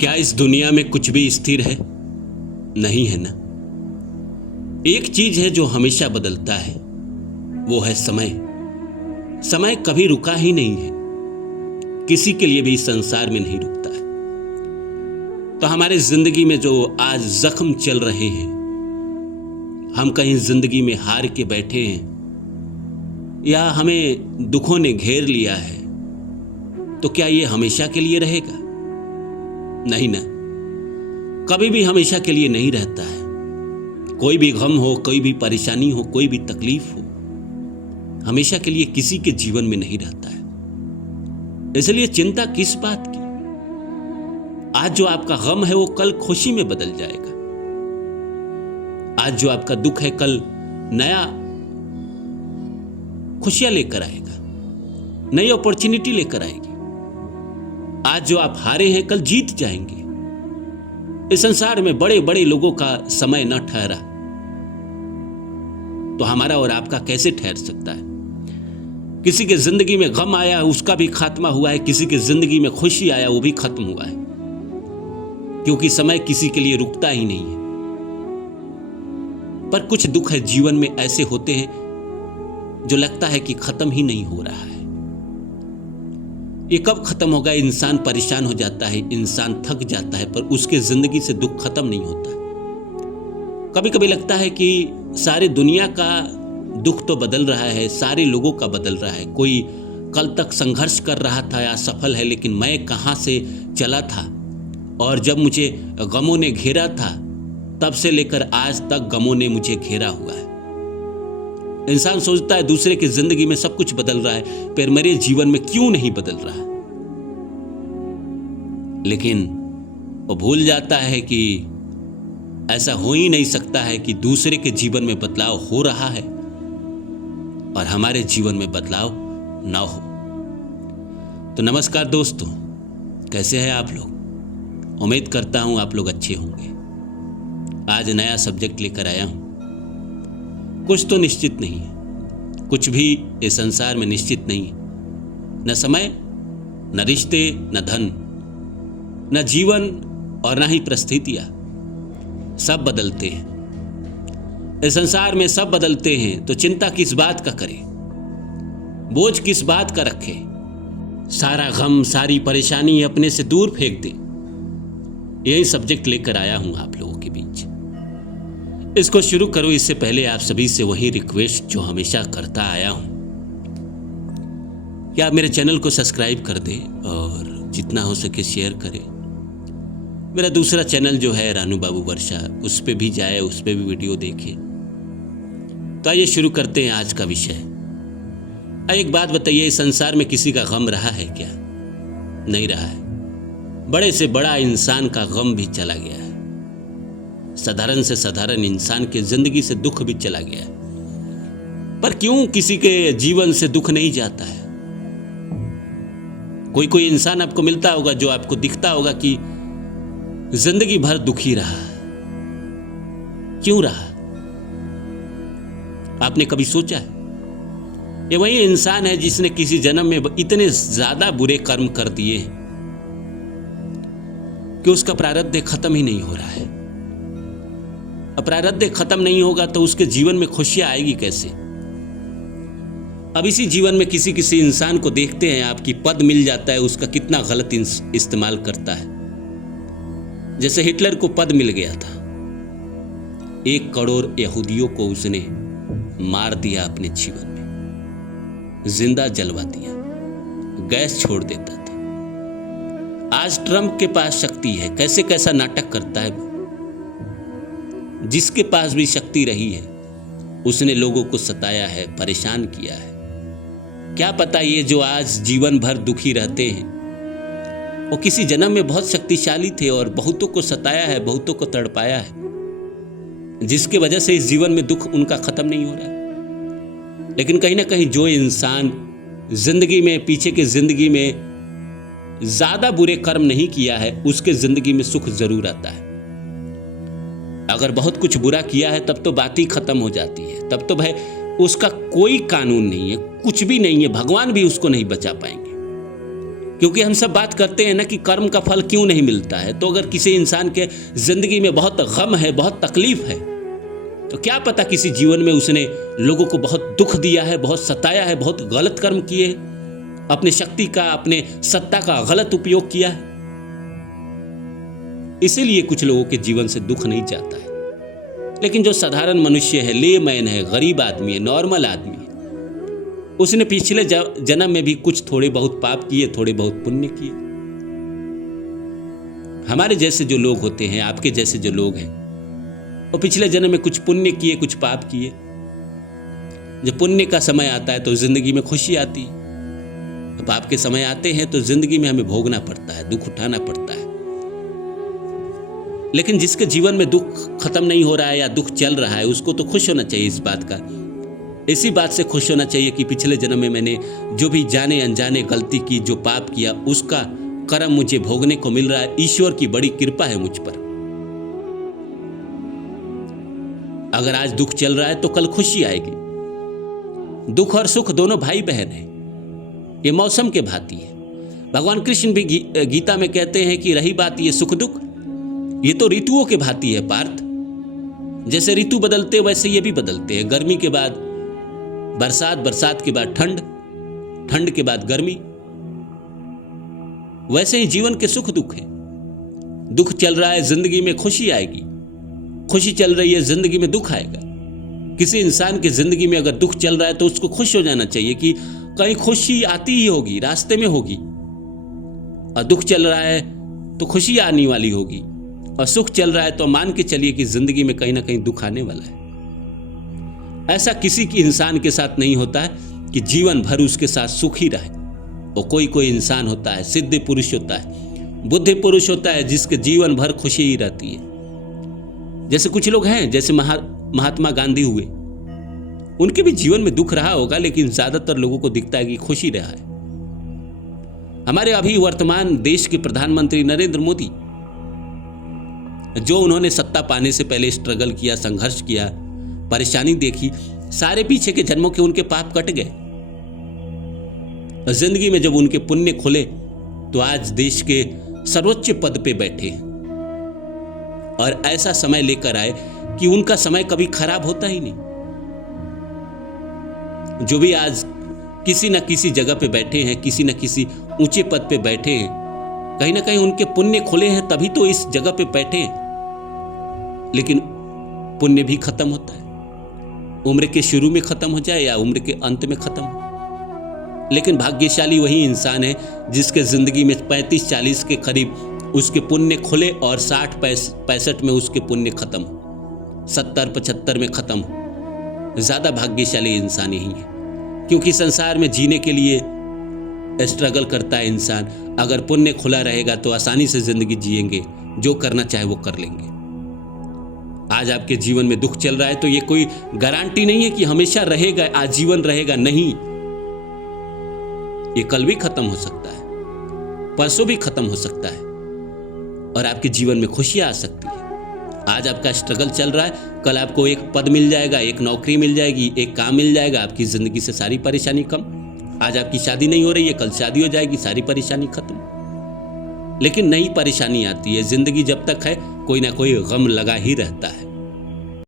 क्या इस दुनिया में कुछ भी स्थिर है? नहीं है ना। एक चीज है जो हमेशा बदलता है, वो है समय। समय कभी रुका ही नहीं है, किसी के लिए भी इस संसार में नहीं रुकता है। तो हमारे जिंदगी में जो आज जख्म चल रहे हैं, हम कहीं जिंदगी में हार के बैठे हैं या हमें दुखों ने घेर लिया है, तो क्या ये हमेशा के लिए रहेगा? नहीं ना, कभी भी हमेशा के लिए नहीं रहता है। कोई भी गम हो, कोई भी परेशानी हो, कोई भी तकलीफ हो, हमेशा के लिए किसी के जीवन में नहीं रहता है। इसलिए चिंता किस बात की? आज जो आपका गम है वो कल खुशी में बदल जाएगा। आज जो आपका दुख है कल नया खुशियां लेकर आएगा, नई अपॉर्चुनिटी लेकर आएगी। आज जो आप हारे हैं कल जीत जाएंगे। इस संसार में बड़े बड़े लोगों का समय न ठहरा तो हमारा और आपका कैसे ठहर सकता है? किसी के जिंदगी में गम आया, उसका भी खात्मा हुआ है। किसी के जिंदगी में खुशी आया, वो भी खत्म हुआ है। क्योंकि समय किसी के लिए रुकता ही नहीं है। पर कुछ दुख है जीवन में ऐसे होते हैं जो लगता है कि खत्म ही नहीं हो रहा है। ये कब खत्म होगा? इंसान परेशान हो जाता है, इंसान थक जाता है, पर उसके जिंदगी से दुख खत्म नहीं होता। कभी कभी लगता है कि सारी दुनिया का दुख तो बदल रहा है, सारे लोगों का बदल रहा है। कोई कल तक संघर्ष कर रहा था या सफल है, लेकिन मैं कहां से चला था, और जब मुझे गमों ने घेरा था तब से लेकर आज तक गमों ने मुझे घेरा हुआ है। इंसान सोचता है दूसरे की जिंदगी में सब कुछ बदल रहा है, पर मेरे जीवन में क्यों नहीं बदल रहा है? लेकिन वो भूल जाता है कि ऐसा हो ही नहीं सकता है कि दूसरे के जीवन में बदलाव हो रहा है और हमारे जीवन में बदलाव ना हो। तो नमस्कार दोस्तों, कैसे हैं आप लोग? उम्मीद करता हूं आप लोग अच्छे होंगे। आज नया सब्जेक्ट लेकर आया हूं। कुछ तो निश्चित नहीं है, कुछ भी इस संसार में निश्चित नहीं है। न समय, न रिश्ते, न धन, न जीवन और न ही परिस्थितियां। सब बदलते हैं। इस संसार में सब बदलते हैं, तो चिंता किस बात का करें? बोझ किस बात का रखे? सारा गम, सारी परेशानी अपने से दूर फेंक दे। यही सब्जेक्ट लेकर आया हूं आप लोगों के बीच। इसको शुरू करो इससे पहले आप सभी से वही रिक्वेस्ट जो हमेशा करता आया हूं कि आप मेरे चैनल को सब्सक्राइब कर दें और जितना हो सके शेयर करें। मेरा दूसरा चैनल जो है रानू बाबू वर्षा, उस पे भी जाए, उस पे भी वीडियो देखें। तो आइए शुरू करते हैं आज का विषय। एक बात बताइए, इस संसार में किसी का गम रहा है क्या? नहीं रहा है। बड़े से बड़ा इंसान का गम भी चला गया है। साधारण से साधारण इंसान के जिंदगी से दुख भी चला गया है। पर क्यों किसी के जीवन से दुख नहीं जाता है? कोई इंसान आपको मिलता होगा जो आपको दिखता होगा कि जिंदगी भर दुखी रहा। क्यों रहा? आपने कभी सोचा है? ये वही इंसान है जिसने किसी जन्म में इतने ज्यादा बुरे कर्म कर दिए हैं कि उसका प्रारब्ध खत्म ही नहीं हो रहा है। प्रारब्ध खत्म नहीं होगा तो उसके जीवन में खुशियां आएगी कैसे? अब इसी जीवन में किसी किसी इंसान को देखते हैं आप कि पद मिल जाता है, उसका कितना गलत इस्तेमाल करता है। जैसे हिटलर को पद मिल गया था, 1 करोड़ यहूदियों को उसने मार दिया, अपने जीवन में जिंदा जलवा दिया, गैस छोड़ देता था। आज ट्रंप के पास शक्ति है, कैसे कैसा नाटक करता है। जिसके पास भी शक्ति रही है उसने लोगों को सताया है, परेशान किया है। क्या पता ये जो आज जीवन भर दुखी रहते हैं वो किसी जन्म में बहुत शक्तिशाली थे और बहुतों को सताया है, बहुतों को तड़पाया है, जिसके वजह से इस जीवन में दुख उनका खत्म नहीं हो रहा है। लेकिन कहीं ना कहीं जो इंसान जिंदगी में, पीछे की जिंदगी में ज्यादा बुरे कर्म नहीं किया है, उसके जिंदगी में सुख जरूर आता है। अगर बहुत कुछ बुरा किया है तब तो बात ही खत्म हो जाती है। तब तो भाई उसका कोई कानून नहीं है, कुछ भी नहीं है, भगवान भी उसको नहीं बचा पाएंगे। क्योंकि हम सब बात करते हैं ना कि कर्म का फल क्यों नहीं मिलता है। तो अगर किसी इंसान के जिंदगी में बहुत गम है, बहुत तकलीफ है, तो क्या पता किसी जीवन में उसने लोगों को बहुत दुख दिया है, बहुत सताया है, बहुत गलत कर्म किए, अपने शक्ति का, अपने सत्ता का गलत उपयोग किया है। इसीलिए कुछ लोगों के जीवन से दुख नहीं जाता है। लेकिन जो साधारण मनुष्य है, लेमैन है, गरीब आदमी है, नॉर्मल आदमी है, उसने पिछले जन्म में भी कुछ थोड़े बहुत पाप किए, थोड़े बहुत पुण्य किए। हमारे जैसे जो लोग होते हैं, आपके जैसे जो लोग हैं, वो पिछले जन्म में कुछ पुण्य किए, कुछ पाप किए। जब पुण्य का समय आता है तो जिंदगी में खुशी आती है, पाप के समय आते हैं तो जिंदगी में हमें भोगना पड़ता है, दुख उठाना पड़ता है। लेकिन जिसके जीवन में दुख खत्म नहीं हो रहा है या दुख चल रहा है, उसको तो खुश होना चाहिए इस बात का। इसी बात से खुश होना चाहिए कि पिछले जन्म में मैंने जो भी जाने अनजाने गलती की, जो पाप किया, उसका कर्म मुझे भोगने को मिल रहा है। ईश्वर की बड़ी कृपा है मुझ पर। अगर आज दुख चल रहा है तो कल खुशी आएगी। दुख और सुख दोनों भाई बहन हैं, ये मौसम के भांति है। भगवान कृष्ण भी गीता में कहते हैं कि रही बात ये सुख दुख, ये तो ऋतुओं के भांति है पार्थ। जैसे ऋतु बदलते वैसे ये भी बदलते हैं। गर्मी के बाद बरसात, बरसात के बाद ठंड, ठंड के बाद गर्मी। वैसे ही जीवन के सुख दुख है। दुख चल रहा है, जिंदगी में खुशी आएगी। खुशी चल रही है, जिंदगी में दुख आएगा। किसी इंसान की जिंदगी में अगर दुख चल रहा है तो उसको खुश हो जाना चाहिए कि कहीं खुशी आती ही होगी, रास्ते में होगी। और दुख चल रहा है तो खुशी आने वाली होगी, और सुख चल रहा है तो मान के चलिए कि जिंदगी में कहीं ना कहीं दुख आने वाला है। ऐसा किसी की इंसान के साथ नहीं होता है कि जीवन भर उसके साथ सुख ही रहे। वो कोई इंसान होता है, सिद्ध पुरुष होता है, बुद्धि पुरुष होता है, जिसके जीवन भर खुशी ही रहती है। जैसे कुछ लोग हैं, जैसे महात्मा गांधी हुए, उनके भी जीवन में दुख रहा होगा, लेकिन ज्यादातर लोगों को दिखता है कि खुशी रहा है। हमारे अभी वर्तमान देश के प्रधानमंत्री नरेंद्र मोदी, जो उन्होंने सत्ता पाने से पहले स्ट्रगल किया, संघर्ष किया, परेशानी देखी, सारे पीछे के जन्मों के उनके पाप कट गए। जिंदगी में जब उनके पुण्य खुले तो आज देश के सर्वोच्च पद पे बैठे हैं। और ऐसा समय लेकर आए कि उनका समय कभी खराब होता ही नहीं। जो भी आज किसी न किसी जगह पे बैठे हैं, किसी न किसी ऊंचे पद पे बैठे हैं, कहीं ना कहीं उनके पुण्य खुले हैं, तभी तो इस जगह पे बैठे हैं। लेकिन पुण्य भी खत्म होता है, उम्र के शुरू में खत्म हो जाए या उम्र के अंत में खत्म हो। लेकिन भाग्यशाली वही इंसान है जिसके जिंदगी में 35-40 के करीब उसके पुण्य खुले और 60-65 में उसके पुण्य खत्म हो, 70-75 में खत्म हो। ज्यादा भाग्यशाली इंसान यही है, क्योंकि संसार में जीने के लिए स्ट्रगल करता है इंसान। अगर पुण्य खुला रहेगा तो आसानी से जिंदगी जिएंगे, जो करना चाहे वो कर लेंगे। आज आपके जीवन में दुख चल रहा है तो ये कोई गारंटी नहीं है कि हमेशा रहेगा, आजीवन रहेगा। नहीं, ये कल भी खत्म हो सकता है, परसों भी खत्म हो सकता है, और आपके जीवन में खुशियां आ सकती है। आज आपका स्ट्रगल चल रहा है, कल आपको एक पद मिल जाएगा, एक नौकरी मिल जाएगी, एक काम मिल जाएगा, आपकी जिंदगी से सारी परेशानी कम। आज आपकी शादी नहीं हो रही है, कल शादी हो जाएगी, सारी परेशानी खत्म। लेकिन नई परेशानी आती है। जिंदगी जब तक है कोई ना कोई गम लगा ही रहता है।